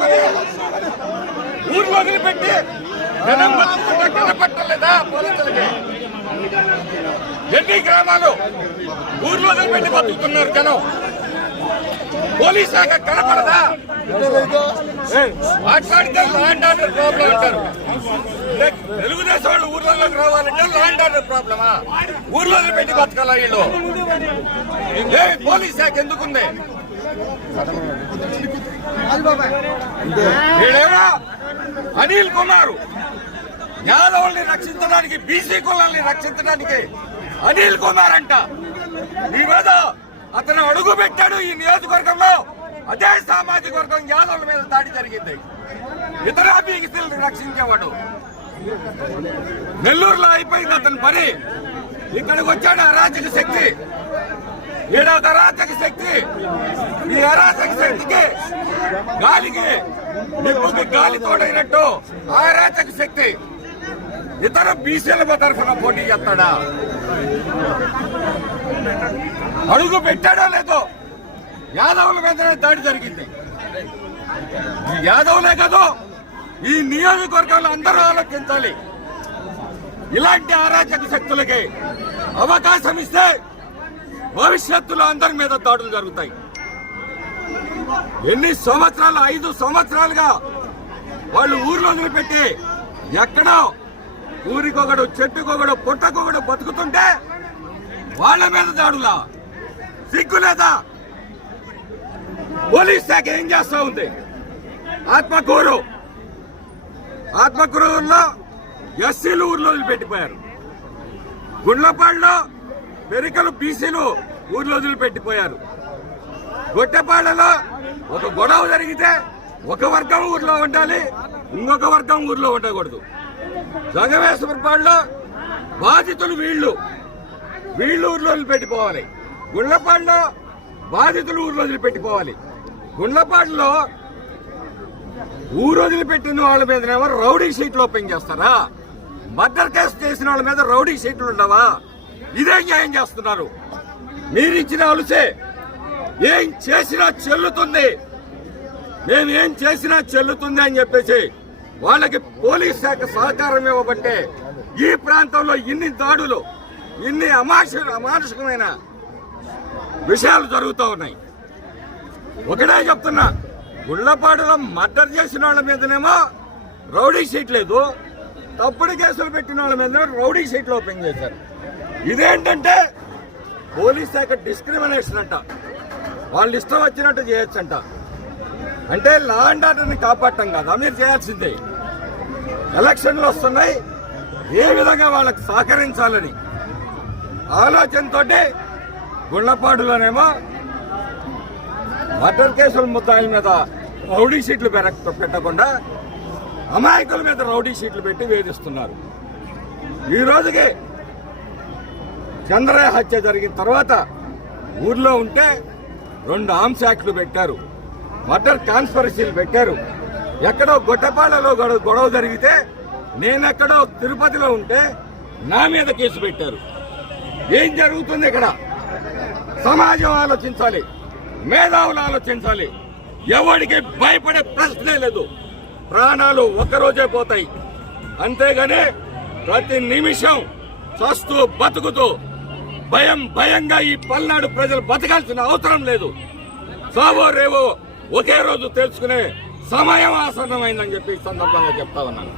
పట్టుకొని ఊర్లో వదిలిపెట్టి జనం బతుకుంటే కనపట్టలేదా పోలీసులకి? ఎన్ని గ్రామాలు ఊర్లో వదిలిపెట్టి బతుకుతున్నారు జనం? పోలీస్ శాఖ కనపడదా? మాట్లాడితే ల్యాండ్ ఆర్డర్ ప్రాబ్లం అంటారు. తెలుగుదేశం వాళ్ళు ఊర్లలోకి రావాలంటే ల్యాండ్ ఆర్డర్ ప్రాబ్లమా? ఊర్లో పెట్టి బతకాలా వీళ్ళు? పోలీస్ శాఖ ఎందుకుంది? వీడేమో అనిల్ కుమార్ యాదవుల్ని రక్షించడానికి, బీసీ కులాల్ని రక్షించడానికి అనిల్ కుమార్ అంట. ఈ మీద అతను అడుగు పెట్టాడు ఈ నియోజకవర్గంలో. అదే సామాజిక వర్గం యాదవుల మీద దాడి జరిగింది. ఇతర బీసీలను రక్షించేవాడు. నెల్లూరులో అయిపోయింది అతని పని. ఇక్కడికి వచ్చాడు అరాచక శక్తి. వీడొక అరాచక శక్తి. ఈ అరాచక శక్తికి గాలికి నిప్పుకి గాలి తోడైనట్టు ఆ అరాచక శక్తి ఇతర బీసీల తరఫున పోటీ చేస్తాడా? అడుగు పెట్టాడో లేదో యాదవుల మీదనే దాడి జరిగింది. ఈ యాదవులే కాదు, ఈ నియోజకవర్గంలో అందరూ ఆలోచించాలి. ఇలాంటి అరాచక శక్తులకి అవకాశం ఇస్తే భవిష్యత్తులో అందరి మీద దాడులు జరుగుతాయి. ఎన్ని సంవత్సరాలు, 5 సంవత్సరాలుగా వాళ్ళు ఊర్లో వదిలిపెట్టి ఎక్కడో ఊరికొకడు, చెట్టుకొకడు, పుట్టకొకడు బతుకుతుంటే వాళ్ళ మీద దాడులా? సిగ్గులేదా? పోలీస్ శాఖ ఏం చేస్తా ఉంది? ఆత్మకూరులో ఎస్సీలు ఊర్లో వదిలిపెట్టిపోయారు. గుండ్లపాడులో పెరికలు బీసీలు ఊర్లో వదిలిపెట్టిపోయారు. గొట్టెపాళ్లలో ఒక గొడవ జరిగితే ఒక వర్గం ఊర్లో ఉండాలి, ఇంకొక వర్గం ఊర్లో ఉండకూడదు. జగవేశ్వరపాడులో బాధితులు వీళ్ళు ఊర్లో వదిలిపెట్టిపోవాలి. గుండ్లపాడులో బాధితులు ఊర్లో వదిలిపెట్టిపోవాలి. గుండ్లపాడులో ఊరు వదిలిపెట్టిన వాళ్ళ మీదనేమో రౌడీ షీట్లు ఓపెన్ చేస్తారా? మర్డర్ కేసు చేసిన వాళ్ళ మీద రౌడీ షీట్లు ఉండవా? ఇదేం న్యాయం చేస్తున్నారు? మీరిచ్చిన అలుసే ఏం చేసినా చెల్లుతుంది, మేమేం చేసినా చెల్లుతుంది అని చెప్పేసి వాళ్ళకి పోలీస్ శాఖ సహకారం ఇవ్వబట్టే ఈ ప్రాంతంలో ఇన్ని దాడులు, ఇన్ని అమానుషికమైన విషయాలు జరుగుతూ ఉన్నాయి. ఒకటే చెప్తున్నా, గుళ్లపాడులో మర్డర్ చేసిన వాళ్ళ మీదనేమో రౌడీ షీట్ లేదు, తప్పుడు కేసులు పెట్టిన వాళ్ళ మీద రౌడీ షీట్లు ఓపెన్ చేశారు. ఇదేంటంటే పోలీస్ శాఖ డిస్క్రిమినేషన్ అంట. వాళ్ళు ఇష్టం వచ్చినట్టు చేయొచ్చంట. అంటే లా అండ్ ఆర్డర్ని కాపాడటం కాదా మీరు చేయాల్సిందే? ఎలక్షన్లు వస్తున్నాయి, ఏ విధంగా వాళ్ళకి సహకరించాలని ఆలోచనతో గుళ్లపాడులోనేమో మర్డర్ కేసుల ముద్దాయిల మీద రౌడీ షీట్లు పెట్టకుండా అమాయకుల మీద రౌడీ షీట్లు పెట్టి వేధిస్తున్నారు. ఈ రోజుకి చంద్రయ్య హత్య జరిగిన తర్వాత ఊర్లో ఉంటే 2 ఆర్మ్స్ యాక్ట్లు పెట్టారు, మర్డర్ కాన్స్పిరసీలు పెట్టారు. ఎక్కడో గొట్టపాళ్లలో గొడవ జరిగితే నేనెక్కడో తిరుపతిలో ఉంటే నా మీద కేసు పెట్టారు. ఏం జరుగుతుంది ఇక్కడ? సమాజం ఆలోచించాలి, మేధావులు ఆలోచించాలి. ఎవరికి భయపడే ప్రశ్నే లేదు. ప్రాణాలు ఒక్కరోజే పోతాయి, అంతేగాని ప్రతి నిమిషం చస్తూ బతుకుతూ భయంగా ఈ పల్నాడు ప్రజలు బతకాల్సిన అవసరం లేదు. సావో రేవో ఒకే రోజు తెలుసుకునే సమయం ఆసన్నమైందని చెప్పి ఈ సందర్భంగా చెప్తా ఉన్నాను.